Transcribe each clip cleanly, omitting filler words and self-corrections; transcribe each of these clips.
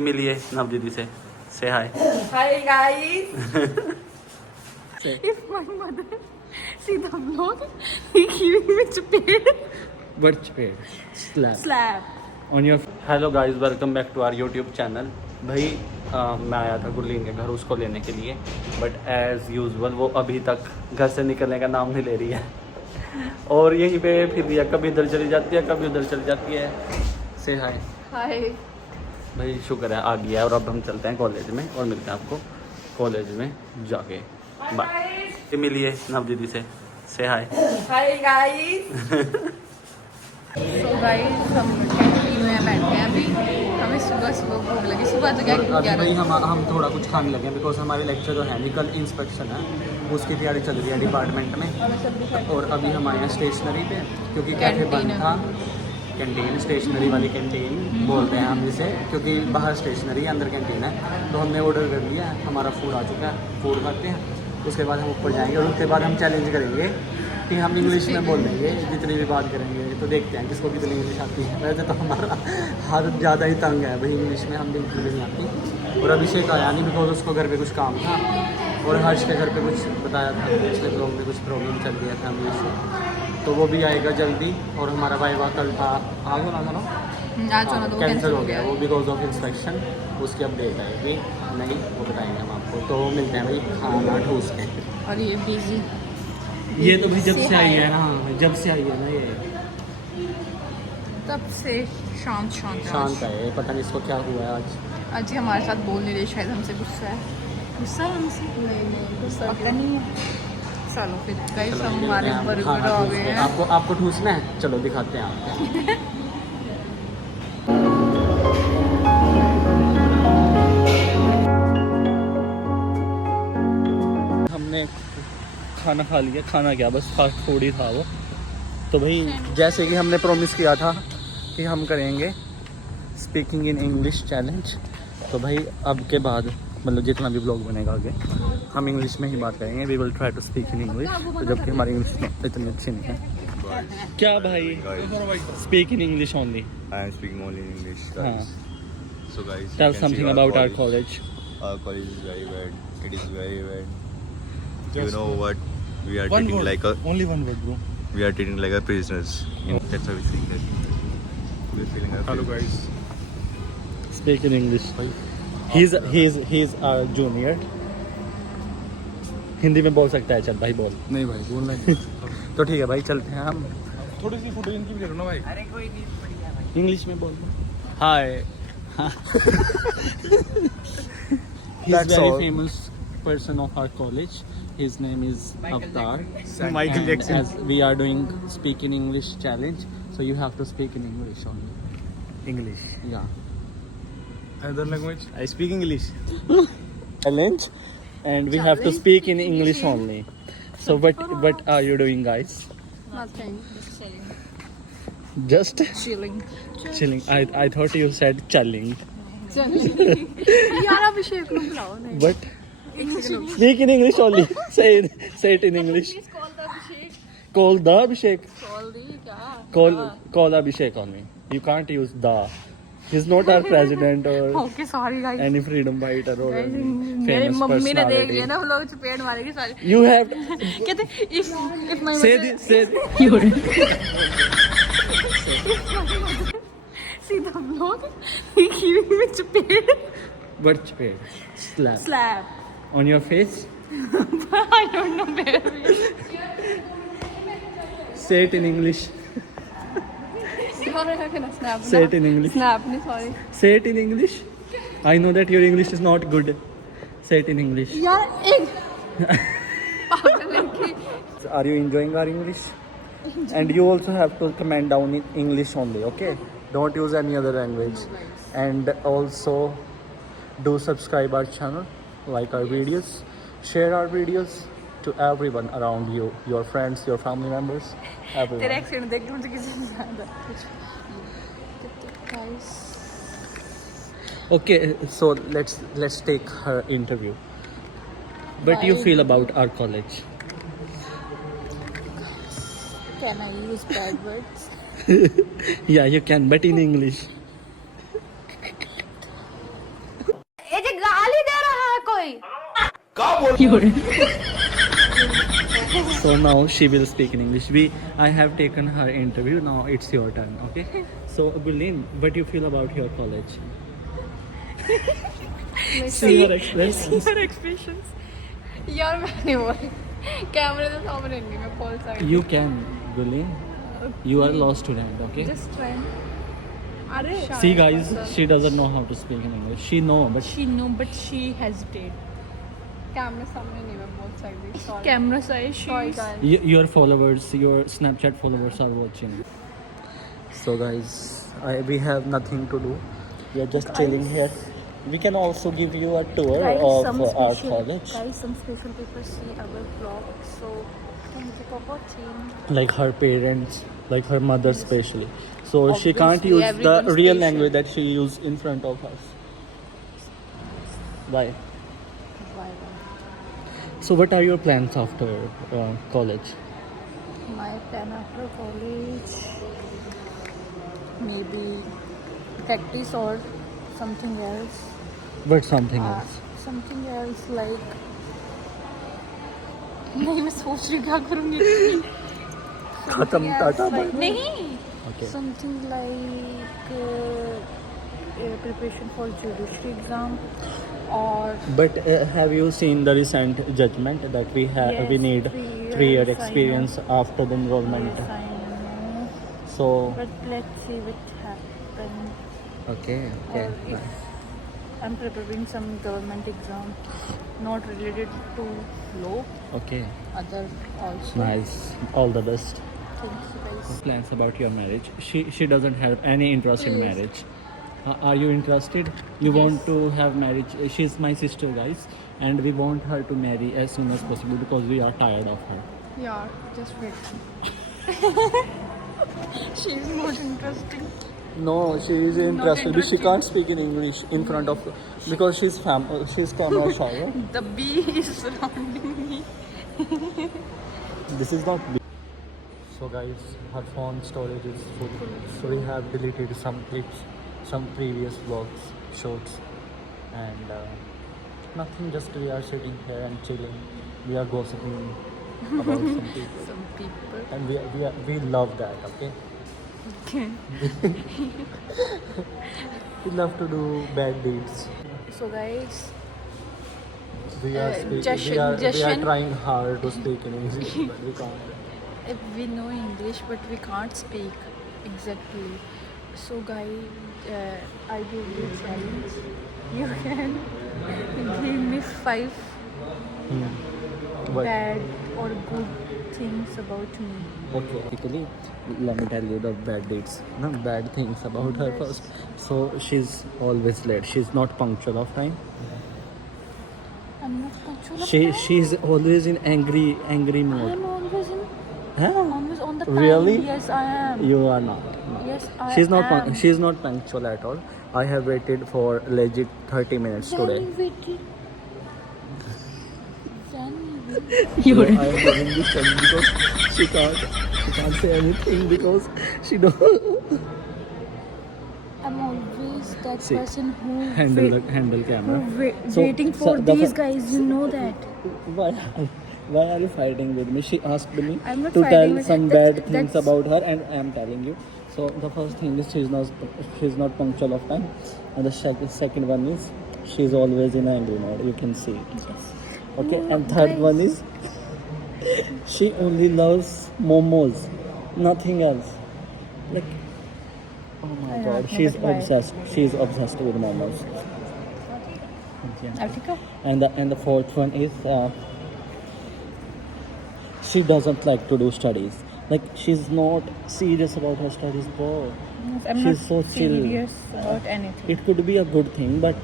मिलिए नवदीदी से हाय। Hi guys. If my mother see the vlog, he giving me chaped. What's paid? Slap. Slap. On your hello guys, welcome back to our YouTube channel. भाई मैं आया था गुरलीन के घर उसको लेने के लिए, बट एज़ यूजुअल वो अभी तक घर से निकलने का नाम नहीं ले रही है और यहीं पे फिर दिया, कभी इधर चली जाती है कभी उधर चली जाती है। से हाय। Hi. भाई शुक्र है आ गया और अब हम चलते हैं कॉलेज में और मिलते हैं आपको कॉलेज में जाके। बाय। मिलिए नवदीदी से हाय। Hi guys. So guys, हम कैंटीन में बैठे हैं अभी। हमें सुबह सुबह भूख लगी। सुबह तो क्या अभी भाई हम थोड़ा कुछ खाने लगे बिकॉज हमारे लेक्चर जो है नहीं, कल इंस्पेक्शन है, उसकी तैयारी चल रही है डिपार्टमेंट में। और अभी हम आए हैं स्टेशनरी पे क्योंकि कैफे बंद था। कैंटीन, स्टेशनरी वाली कैंटीन बोलते हैं हम इसे, क्योंकि बाहर स्टेशनरी है अंदर कैंटीन है। तो हमने ऑर्डर कर लिया है, हमारा फूड आ चुका है, फूड खाते हैं, उसके बाद हम ऊपर जाएंगे और उसके बाद हम चैलेंज करेंगे कि हम इंग्लिश में बोल देंगे जितनी भी बात करेंगे। तो देखते हैं किसको कितनी इंग्लिश आती है। वैसे तो हमारा हाथ ज़्यादा ही तंग है भाई इंग्लिश में, हम बिल्कुल भी नहीं आती। और अभिषेक आया नहीं बिकॉज उसको घर पे कुछ काम था और हर्ष के घर पे कुछ बताया था पिछले ब्लॉग में, कुछ प्रॉब्लम चल रही है फैमिली इशू, तो वो भी आएगा जल्दी। और हमारा वाइवा कल था, आगे ना कैंसिल हो गया वो बिकॉज ऑफ इंस्पेक्शन। उसकी अपडेट आएगी नहीं, वो बताएंगे हम आपको। तो मिलते हैं भाई खाना ठूस के। और ये बिजी, ये तो भाई जब से आई है ना, जब से आई है ना ये तब से शांत है। पता नहीं इसको क्या हुआ है आज। आज ये हमारे साथ बोल नहीं रही, शायद हमसे गुस्सा है। गुस्सा है हमसे? नहीं गुस्सा पक्का नहीं है। चलो फिर गाइस हम हमारे बर्गर आ गए हैं। आपको ठूसना है, चलो दिखाते हैं आपको। हमने खाना खा लिया, खाना क्या बस फास्ट फूड ही था वो। तो भाई जैसे कि हमने प्रॉमिस किया था कि हम करेंगे स्पीकिंग इन इंग्लिश चैलेंज, तो भाई अब के बाद मतलब जितना भी ब्लॉग बनेगा आगे हम इंग्लिश में ही बात करेंगे। We will try to speak in English, तो जबकि हमारी इंग्लिश इतनी अच्छी नहीं है। क्या भाई? Speak in English only. I am speaking only in English, हाँ। guys. So guys, you Tell can something see about our college. Our college is very bad. It is very bad. You know what? We are treating like a Only one word, bro. we are treating like a prisoners. That's why we think that we're feeling our Hello, prisoners. guys. Speak in English. He's our junior. Hindi में बोल सकता है, चल भाई बोल। नहीं भाई बोलना है। तो ठीक है भाई चलते हैं हम। थोड़ी सी फुटेज इनकी भी ले लो ना भाई। अरे कोई नहीं, बढ़िया भाई। इंग्लिश में बोल। हाय। He's That's very all. famous person of our college. His name is Avtar. Michael And Jackson. as we are doing speak in English challenge, so you have to speak in English only. English. Yeah. Other language? I speak English. Challenge, and we have to speak in English only. So what are you doing, guys? Nothing. Just Chilling. chilling. I thought you said chilling. यार अभिषेक को बुलाओ नहीं। But speak in English only. Say it in English. Call the Abhishek. Call Abhishek only. You can't use the. He's not our president or okay sorry guys. any freedom fighter or any मेरी famous mummy ने देख लिया personality. ना, हम लोग चपेट मारेंगे सारे। You have कहते if my say mother this. see the vlog, he giving me chaped. What's paid? Slap Slap. on your face. I don't know where. Say it in English. Snap. Say it in English. Snap नहीं, sorry. Say it in English. I know that your English is not good. Say it in English. यार एक पागल लड़की। Are you enjoying our English? And you also have to comment down in English only, okay? Don't use any other language. And also do subscribe our channel, like our videos, share our videos to everyone around you, your friends, your family members, तेरा everyone. Accident देख के मुझे किसी ने ज्यादा कुछ। Guys. Okay, so let's take her interview. What do you Bye. feel about our college? Can I use bad words? Yeah, you can, but in English. So now she will speak in English. I have taken her interview. Now it's your turn. Okay. So Gulin, what do you feel about your college? See your expressions. Your expressions. यार मैं नहीं बोल कैमरे के सामने नहीं मैं call side You can, Gulin. You are law student. Okay. Just try अरे See guys, she doesn't know how to speak in English. She know, but she know but she hesitate कैमरे सामने नहीं मैं बोल सकती camera side sorry guys your followers, your Snapchat followers are watching. So guys, we have nothing to do. We are just chilling here. We can also give you a tour of our college. Guys, some special people see our vlog, so thank you for watching. Like her parents, like her mother especially. So she can't Obviously, use the everyone's real special. language that she used in front of us. Bye. Bye bye. So what are your plans after college? My plan after college, maybe practice or something else. But something else. Something else like नहीं मैं सोच रही क्या करूँगी खत्म tata bye नहीं Okay. something like preparation for judiciary exam or But have you seen the recent judgment that we have? Yes, We need 3 3-year years, I experience after the enrollment. yes, I know. So But let's see what happens. okay, Or if I'm preparing some government exam not related to law, okay, other also. nice. All the best. Thank you guys. Plans about your marriage. She doesn't have any interest in Yes. marriage. Are you interested? You want to have marriage? She's my sister, guys, and we want her to marry as soon as possible because we are tired of her. Yeah, just wait. She's not interesting. No, she is interested, but she can't speak in English in front of because she's camera shy. Right? The bee is surrounding me. This is not big. So guys, her phone storage is full. So we have deleted some clips, some previous vlogs, shorts, and nothing. Just we are sitting here and chilling. We are gossiping about some people, Some people. and we love that. Okay. Okay. We love to do bad deeds. So guys, We are Jashan- trying hard to speak in English, but we can't. if we know English but we can't speak exactly. So guys, I give you a challenge. You can give me 5 But bad or good things about me. okay, basically, let me tell you the bad deeds, no bad things about her first. So she's always late. She's not punctual of time. I'm not punctual. of time. She's always in angry mood. I'm always in. Huh? Always on the time. Really? Yes, I am. You are not. No. Yes, I She's not. am. She's not punctual at all. I have waited for legit 30 minutes today. You I am giving this challenge because she can't say anything because she don't I'm always that See, person who handle camera. So- waiting so for the these fir- guys. You know that. Why are you fighting with me? She asked me I'm not to fighting tell with- some that's- bad things that's- about her, and I am telling you. So the first thing is she's not punctual of time, and the second one is she's always in angry mode. You can see it. Okay, and third guys. one is she only loves momos, nothing else. Like, oh my I god, don't know, she's but why? obsessed. She's obsessed with momos. Yeah. Africa. And the fourth one is she doesn't like to do studies. Like, she's not serious about her studies, bro. I'm She's not so chill. serious about anything. It could be a good thing, but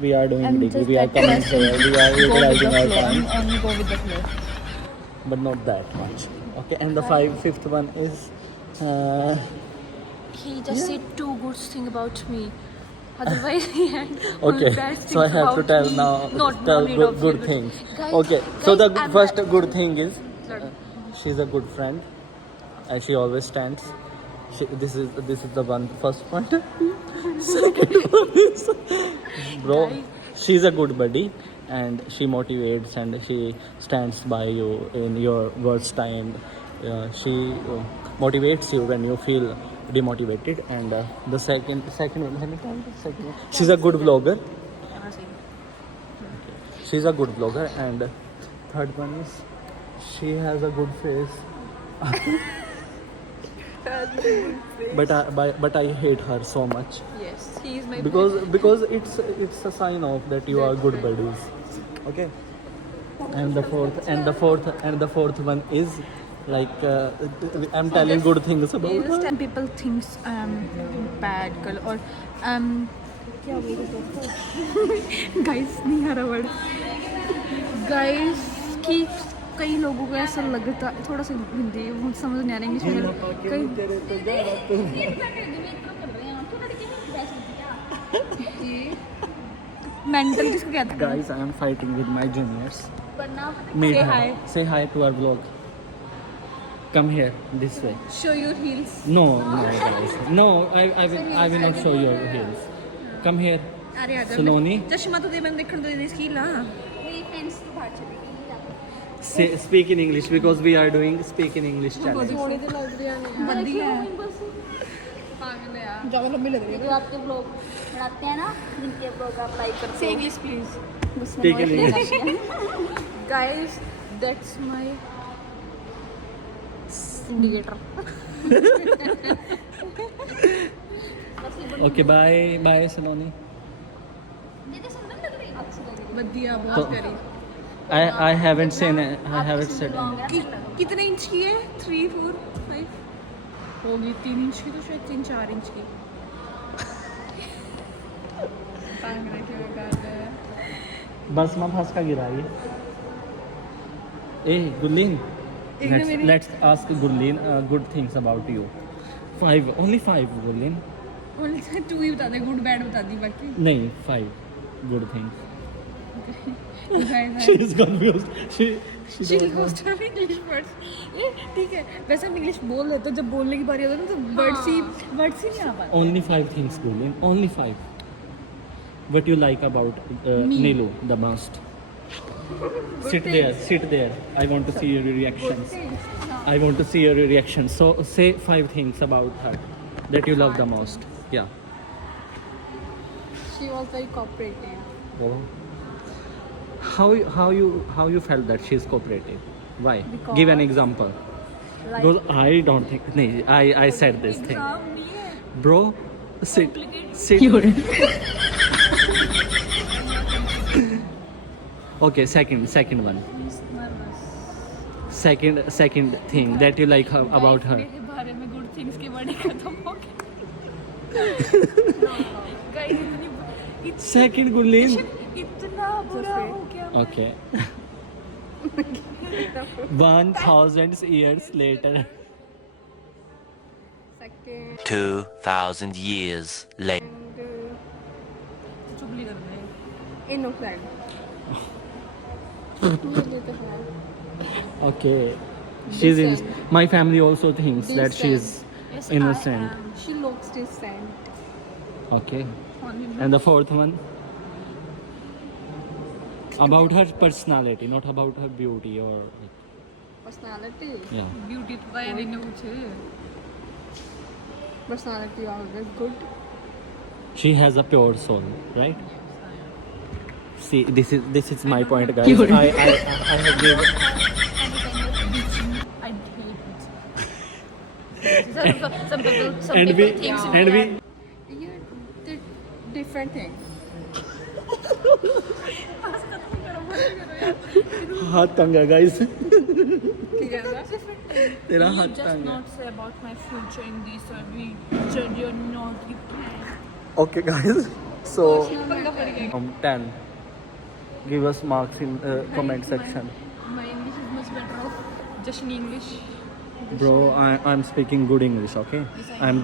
we are doing I'm degree. just We are that coming person here. We are go with the utilizing our flow. time, Only go with the flow. but not that much. Okay, and the fifth one is He just said 2 good things about me. Otherwise, he had okay. only bad So I things have to about tell me. now. Not Tell need good, of good you. things. Guys, Okay. So the guys, I'm first not- good thing is she's a good friend, and she always stands. This is the first point. Second one is, bro, she's a good buddy, and she motivates and she stands by you in your worst time. She motivates you when you feel demotivated. And the second one, let me tell you the second one. She's a good vlogger. She's a good vlogger. And third one is she has a good face. but I hate her so much Yes, he is my because it's a sign of that you are good buddies. Okay. And the fourth one is like I'm telling good things about her. Some people thinks bad girl or क्या बोलते guys नहीं आ रहा word guys कि कई लोगों को ऐसा लगता थोड़ा सा हिंदी मुझे समझ नहीं आ रहा इंग्लिश में कई मेंटल किसको कहते हैं Guys, I am fighting with my juniors. Say hi. Say hi to our vlog. Come here this way. show your heels No, guys. No, I will not show your heels. Come here. अरे आ जा Saloni. चश्मा तो दे मैंने देखने दे इसकी ला Say, speak in English because we are doing speak in English challenge. बंदी है ज़्यादा लंबी लग रही है जो आपके ब्लॉग बनाते हैं ना जिनके ब्लॉग आप लाइक करते Say हो English please Speak in English. guys that's my indicator Okay, bye Saloni. दीदी सुंदर लग रही है अच्छी लग रही बढ़िया तो- बहुत प्यारी I haven't seen it. I haven't said है it. कितने इंच की है 3 4 5 होगी 3 इंच की तो शायद 3 4 इंच की बस मैं फंस का गिरा ये. Hey, Gurleen. एक ना मेरी- Let's ask Gurleen good things about you. Only five, Gurleen. Only 2 ही बता दे गुड बैड बता दी बाकी नहीं, 5 good things. guys She is confused. She She don't know. goes to English words. ये ठीक है वैसे हम इंग्लिश बोल लेते हैं जब बोलने की बारी होती है ना तो वर्ड्स ही नहीं आ पाते Only 5 things, Gurleen. Only 5. What you like about Me. Nilu the most? Sit there. I want to see your reactions. I want to see your reactions. So say 5 things about her that you love the most. Yeah. She was very cooperative. Oh. How you felt that she's cooperative? Why? Because- Give an example. Because I don't think. No, I said this thing. Exam नहीं है Bro, sit. Okay, second one. Second thing that you like about her. मेरे बारे में good things के बड़े खत्म हो गए गाइस Second, Gurleen. इतना बुरा हो गया Okay. 1000 years later. 2,000 years later. चुगली कर रहे हैं इन friend Okay. She's in. My family also thinks that she's innocent. She looks decent. Okay. And the fourth one? About her personality, not about her beauty or. Personality. Yeah. Beauty तो गाय नहीं पूछे Personality always good. She has a pure soul, right? See, this is my point, guys. I have given. I hate it. Some people And we think and we. Yeah, they're different things. हाथ तंगा, guys. ठीक है ना? तेरा We हाथ just Tanga. not say about my future in this or we judge or not we can. Okay, guys. So पंगा पड़ गया 10. Give us marks in comment section. My English is much better off just in English. Bro, I'm speaking good English. Okay, I'm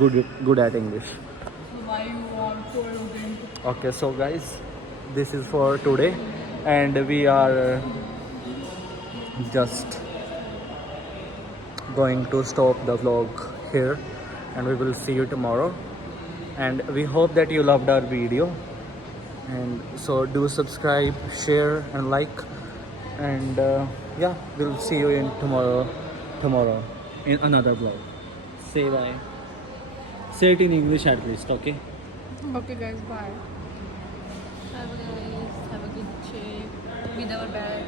good at English. So why you want to arrogant? Okay, so guys, this is for today, and we are just going to stop the vlog here, and we will see you tomorrow. And we hope that you loved our video. And so do subscribe, share and like. And yeah, we'll see you in tomorrow in another vlog. Say bye. Say it in English at least, okay? Okay guys, bye. Have a good day with our bag.